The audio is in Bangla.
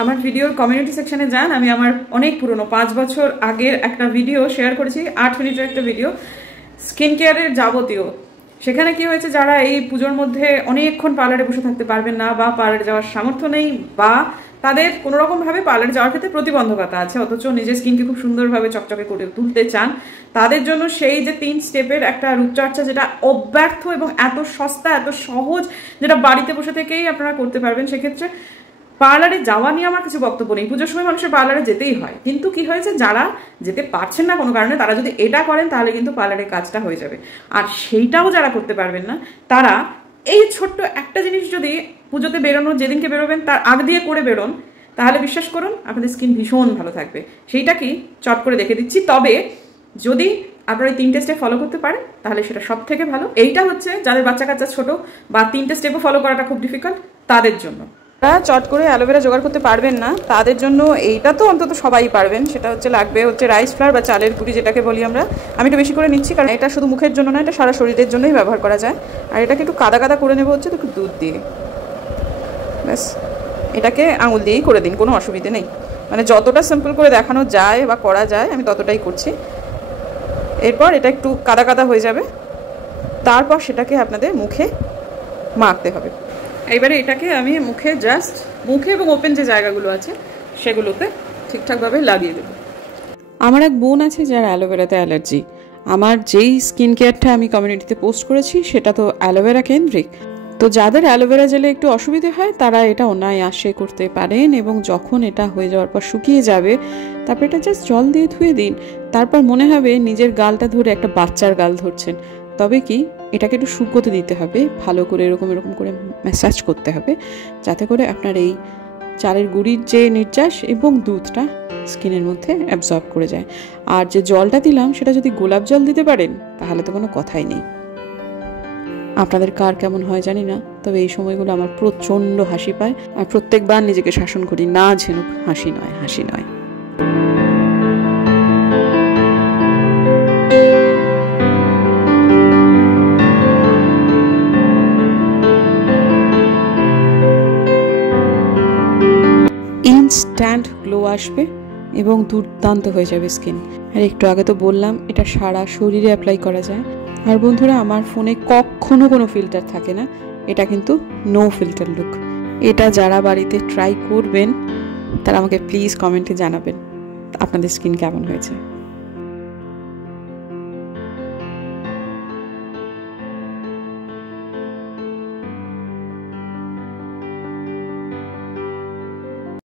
আমার ভিডিওর কমিউনিটি সেকশনে যান, আমি আমার অনেক পুরনো 5 বছর আগের একটা ভিডিও শেয়ার করেছি, 8 মিনিটের একটা ভিডিও, স্কিন কেয়ারের যাবতীয়। সেখানে কি হয়েছে, যারা এই পুজোর মধ্যে অনেকক্ষণ পার্লারে বসে থাকতে পারবেন না, বা পার্লারে যাওয়ার সামর্থ্য নেই, বা তাদের কোনোরকমভাবে পার্লারে যাওয়ার ক্ষেত্রে প্রতিবন্ধকতা আছে, অথচ নিজের স্কিনকে খুব সুন্দরভাবে চকচকে করে তুলতে চান, তাদের জন্য সেই যে 3 স্টেপের একটা রূপচর্চা, যেটা অব্যর্থ এবং এত সস্তা, এত সহজ, যেটা বাড়িতে বসে থেকেই আপনারা করতে পারবেন। সেক্ষেত্রে পার্লারে যাওয়া নিয়ে আমার কিছু বক্তব্য নেই। পুজোর সময় মানুষের পার্লারে যেতেই হয়, কিন্তু কি হয়েছে, যারা যেতে পারছেন না কোনো কারণে, তারা যদি এটা করেন তাহলে কিন্তু পার্লারের কাজটা হয়ে যাবে। আর সেইটাও যারা করতে পারবেন না, তারা এই ছোট্ট একটা জিনিস যদি পুজোতে বেরোনো, যেদিনকে বেরোবেন তার আগ দিয়ে করে বেরোন, তাহলে বিশ্বাস করুন আপনাদের স্কিন ভীষণ ভালো থাকবে। সেইটা কি চট করে দেখে দিচ্ছি। তবে যদি আপনারা এই 3টে স্টেপ ফলো করতে পারেন তাহলে সেটা সব থেকে ভালো। এইটা হচ্ছে যাদের বাচ্চা কাচ্চা ছোট বা 3টে স্টেপও ফলো করাটা খুব ডিফিকাল্ট, তাদের জন্য। যারা চট করে অ্যালোভেরা জোগাড় করতে পারবেন না, তাদের জন্য এইটা তো অন্তত সবাই পারবেন। সেটা লাগবে রাইস ফ্লাওয়ার বা চালের গুঁড়ি, যেটাকে বলি আমরা। আমি একটু বেশি করে নিচ্ছি, কারণ এটা শুধু মুখের জন্য না, এটা সারা শরীরের জন্যই ব্যবহার করা যায়। আর এটাকে একটু কাদা কাদা করে নেবো একটু দুধ দিয়ে। ব্যাস, এটাকে আঙুল দিয়েই করে দিন, কোনো অসুবিধে নেই। মানে যতটা সিম্পল করে দেখানো যায় বা করা যায় আমি ততটাই করছি। এরপর এটা একটু কাদা কাদা হয়ে যাবে, তারপর সেটাকে আপনাদের মুখে মাখতে হবে। এবারে এটাকে আমি মুখে এবং ওপেন যে জায়গাগুলো আছে সেগুলোতে ঠিকঠাকভাবে লাগিয়ে দেবো। আমার এক বোন আছে যার অ্যালোভেরাতে অ্যালার্জি। আমার যেই স্কিন কেয়ারটা আমি কমিউনিটিতে পোস্ট করেছি সেটা তো অ্যালোভেরা কেন্দ্রিক। তো যাদের অ্যালোভেরা জেলে একটু অসুবিধে হয় তারা এটা অনায়াসে করতে পারেন, এবং যখন এটা হয়ে যাওয়ার পর শুকিয়ে যাবে, তারপর এটা জাস্ট জল দিয়ে ধুয়ে দিন। তারপর মনে হবে নিজের গালটা ধরে একটা বাচ্চার গাল ধরছেন। তবে কি, এটাকে একটু শুকোতে দিতে হবে, ভালো করে এরকম করে ম্যাসাজ করতে হবে, যাতে করে আপনার এই চালের গুঁড়ির যে নির্যাস এবং দুধটা স্কিনের মধ্যে অ্যাবজর্ব করে যায়। আর যে জলটা দিলাম সেটা যদি গোলাপ জল দিতে পারেন তাহলে তো কোনো কথাই নেই। আপনাদের কার কেমন হয় জানি না, তবে এই সময়গুলো আমার প্রচণ্ড হাসি পায়। আর প্রত্যেকবার নিজেকে শাসন করি, না ঝিনুক, হাসি নয়, হাসি নয়। ইনস্ট্যান্ট গ্লো আসবে এবং দুর্দান্ত হয়ে যাবে স্কিন। আর একটু আগে তো বললাম এটা সারা শরীরে অ্যাপ্লাই করা যায়। আর বন্ধুরা, আমার ফোনে কখনো কোনো ফিল্টার থাকে না, এটা কিন্তু নো ফিল্টার লুক। এটা যারা বাড়িতে ট্রাই করবেন তারা আমাকে প্লিজ কমেন্টে জানাবেন আপনাদের স্কিন কেমন হয়েছে।